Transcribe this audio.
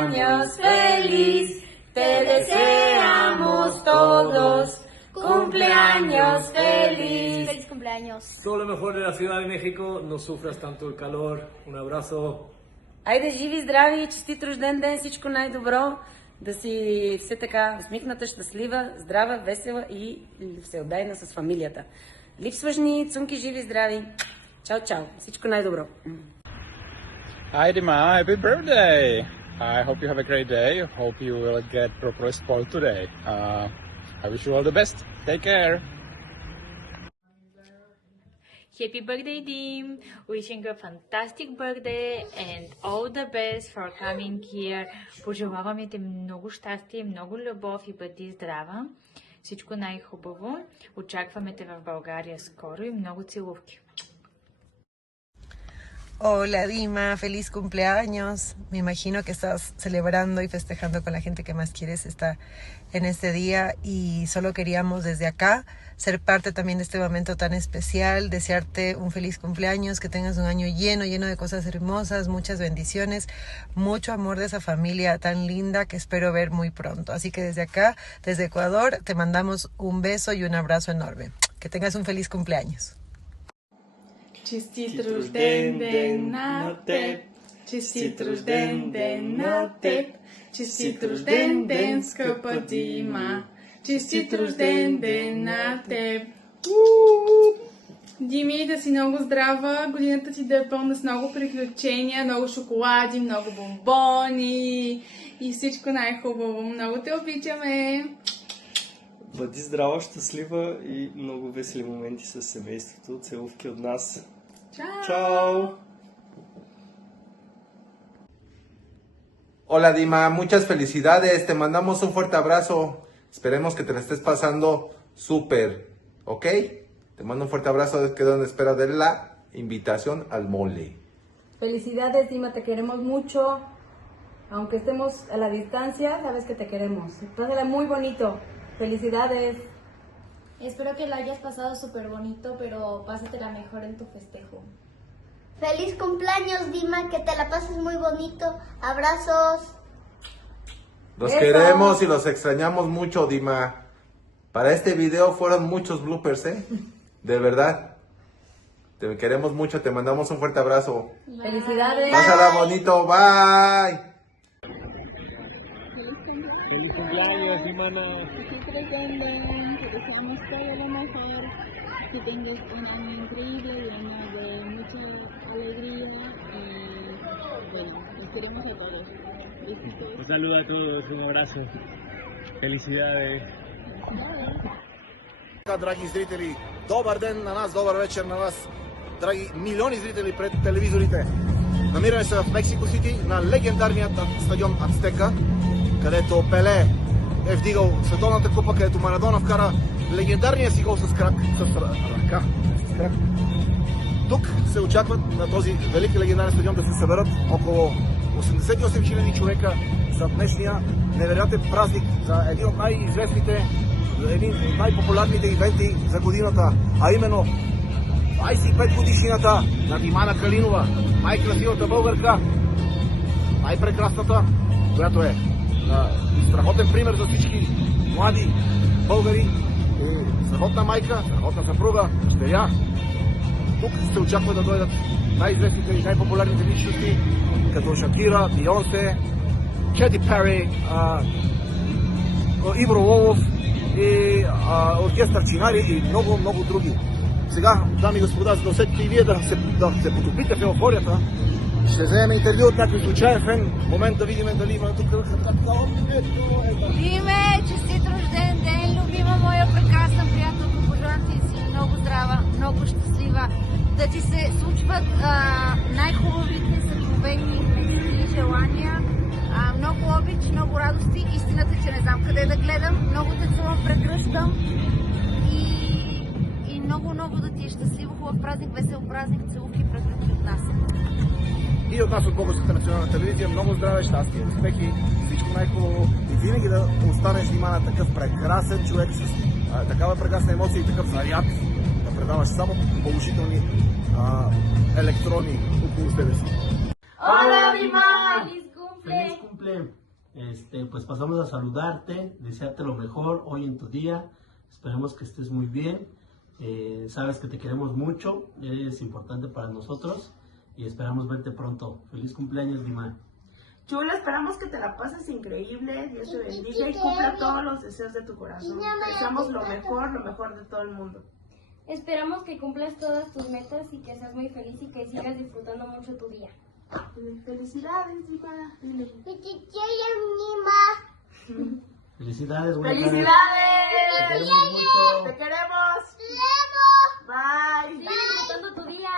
cumpleaños feliz, te deseamos todos. Cumpleaños feliz. Feliz cumpleaños. Todo lo mejor de la Ciudad de México, no sufras tanto el calor. Un abrazo. Айде живи, здрави, честит рожден ден, всичко най-добро. Да си все така усмихната, щастлива, здрава, весела и всеотдайна с фамилията. Липсваш ни, цунки, живи, здрави. Чао, чао. Всичко най-добро. Hi Dima, happy birthday! I hope you have a great day. Hope you will get proper spoiled today. I wish you all the best. Take care. Happy birthday, Dim! Wishing a fantastic birthday and all the best for coming here. Пожелаваме ти много щастие, много любов и бъди здрава. Всичко най-хубаво. Очакваме те в България скоро и много целувки. Hola Dima, feliz cumpleaños. Me imagino que estás celebrando y festejando con la gente que más quieres en este día y solo queríamos desde acá ser parte también de este momento tan especial, desearte un feliz cumpleaños, que tengas un año lleno de cosas hermosas, muchas bendiciones, mucho amor de esa familia tan linda que espero ver muy pronto. Así que desde acá, desde Ecuador, te mandamos un beso y un abrazo enorme. Que tengas un feliz cumpleaños. Честит рожден ден на теб, честит рожден ден на теб, честит рожден ден, скъпа Дима, честит рожден ден на теб. Дими, да си много здрава, годината ти да е пълна с много приключения, много шоколади, много бомбони и всичко най-хубаво. Много те обичаме! Бъди здрава, щастлива и много весели моменти с семейството. Целувки от нас. Чао! Чао! Hola Dima, muchas felicidades, te mandamos un fuerte abrazo, esperemos que te la estés pasando súper, ¿ok? Te mando un fuerte abrazo, quedo en espera de la invitación al mole. Felicidades Dima, te queremos mucho, aunque estemos a la distancia, sabes que te queremos. Pásala muy bonito, felicidades. Espero que la hayas pasado súper bonito, pero pásatela mejor en tu festejo. Feliz cumpleaños, Dima, que te la pases muy bonito. Abrazos. Los queremos y los extrañamos mucho, Dima. Para este video fueron muchos bloopers, ¿eh? De verdad. Te queremos mucho, te mandamos un fuerte abrazo. Bye. Felicidades. Pásala bonito, bye. Feliz cumpleaños, Dimana. Te deseamos todo lo mejor, que tengas un año increíble, lleno de mucha alegría y bueno, los queremos a todos. Besitos. Un saludo a todos, un abrazo. Felicidades. Драги зрители, добър ден на нас, добър вечер на вас, драги милиони зрители пред телевизорите. Намираме се в Мексико Сити на легендарният стадион Ацтека, където Пеле е вдигал световната купа, където Марадона вкара легендарния си гол с крак, с ръка. Тук се очакват на този велики легендарен стадион да се съберат около 88 000 човека за днешния невероятен празник, за един от най-известните, един от най-популярните ивенти за годината, а именно 25 годишнината на Димана Калинова, най-красивата българка, най-прекрасната, която е страхотен пример за всички млади българи, страхотна майка, страхотна съпруга, дъщеря. Тук се очаква да дойдат най-известните и най-популярните личности, като Шакира, Бейонсе, Кети Пери, Ибро Лолов и оркестър Чинари и много други. Сега, дами и господа, за да усетите и вие да се потопите в еуфорията, ще вземем интервю от някой случайен фен. Момент да видим дали има тук такова. Диме, честит рожден ден, любима моя прекрасна приятелка, пожелавам ти си много здрава, много щастлива, да ти се случват най-хубавите съкровени мечти и желания, много обич, много радости, истината, че не знам къде да гледам, много те целувам, прегръщам и много да ти е щастливо, хубав празник, весел празник, целувки и прегръщи от нас. И от нас от Българската национална телевизия много здраве, щастие, успехи, всичко най-хубаво и винаги да останеш Димана такъв прекрасен човек с такава прекрасна емоция и такъв заряд, да предаваш само положителни електрони около себе си. Hola, Dima! Feliz cumple! cumple, pues pasamos a saludarte, desearte lo mejor hoy en tu día. Esperemos que estés muy bien. Sabes que te queremos mucho, eres importante para nosotros y esperamos verte pronto. Feliz cumpleaños, Dima. Chula, esperamos que te la pases increíble, Dios te bendiga y cumpla todos los deseos de tu corazón. Te deseamos lo mejor de todo el mundo. Esperamos que cumplas todas tus metas y que seas muy feliz y que sigas disfrutando mucho tu día. Felicidades, Dima. Dile. Felicidades, güey. ¡Felicidades! Te queremos mucho. ¡Te queremos! ¡Bye! Sigue disfrutando tu día.